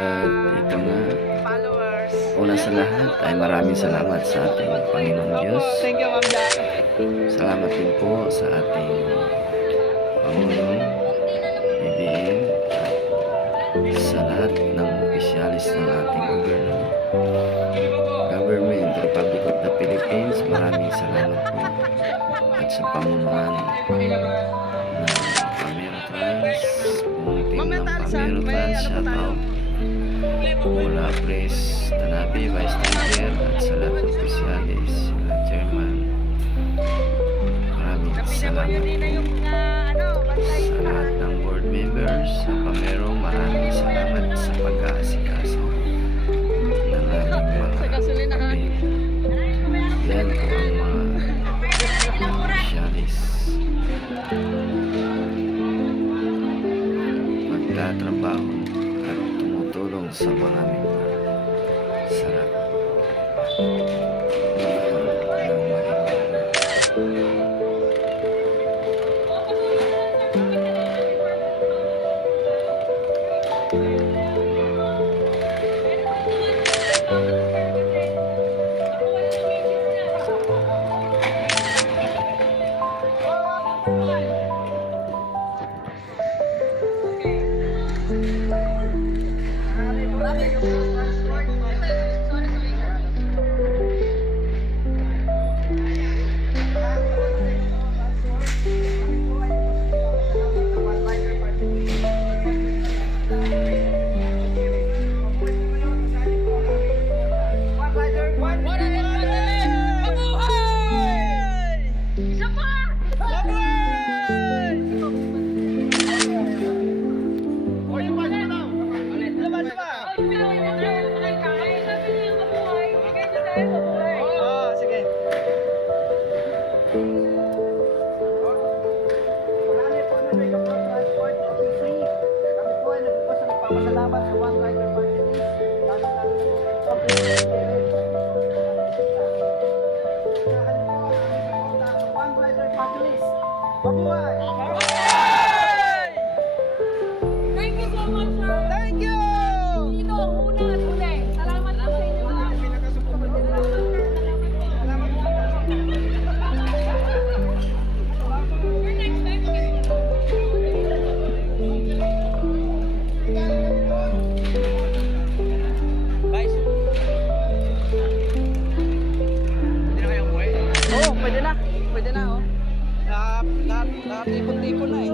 At ito nga, followers. una sa lahat ay maraming salamat sa ating Panginoong Diyos. Thank you, Ma'am Jack. Salamat din po sa ating Pangulong BBM at sa lahat ng opisyalis ng ating Government Republic of the Philippines. Maraming salamat po. At sa pamunuan ng Pamerotrans, buong team ng Pamerotrans, shoutout mula Pres Tanabe, Vice Speaker, at sa lahat ng opisyalis, sila Chairman. Maraming salamat po. Sa lahat ng board members sa Pamero, maraming salamat sa pag-aasikaso ng aming mga kapit. Yan po ang mga opisyalis. Pagtatrabaho at tumutulong sa mga member. Sarap. Salamat sa One Rider Party List. One Rider Party List. Mabuhay! Thank you so much, sir. Thank you! Dito, una at uli. Salamat po sa inyo. Your next time, Guys. Pwede na kayong buhay? Oo, pwede na. Pwede na, oh. Nakatipon-tipon na eh.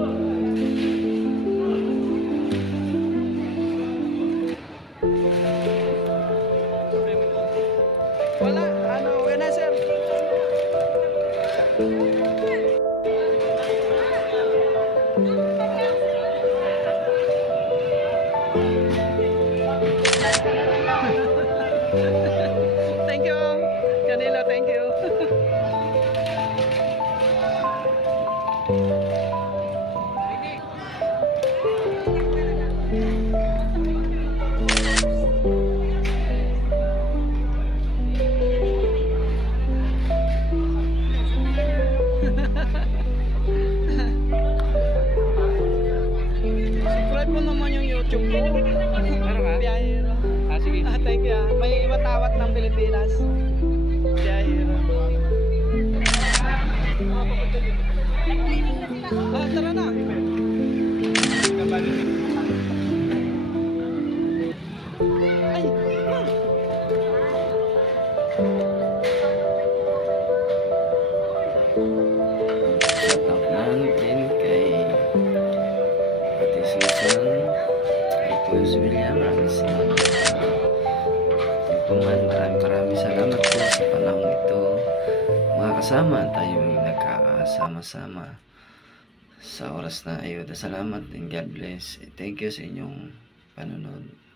Wala, wala na sir. Thank you, Canelo, thank you. Subscribe mo naman yung YouTube ko. Meron ka? Biyahero. Sige. Thank you. May matawat ng Pilipinas. Biyahero. Tara na. Ay. Shoutout natin kay Ate Susan, kay Kuya William, maraming salamat. Maraming salamat po sa panahon ito. Mga kasama, tayong nagkakasama-sama sa oras na ayuda. Salamat and God bless. Thank you sa inyong panonood.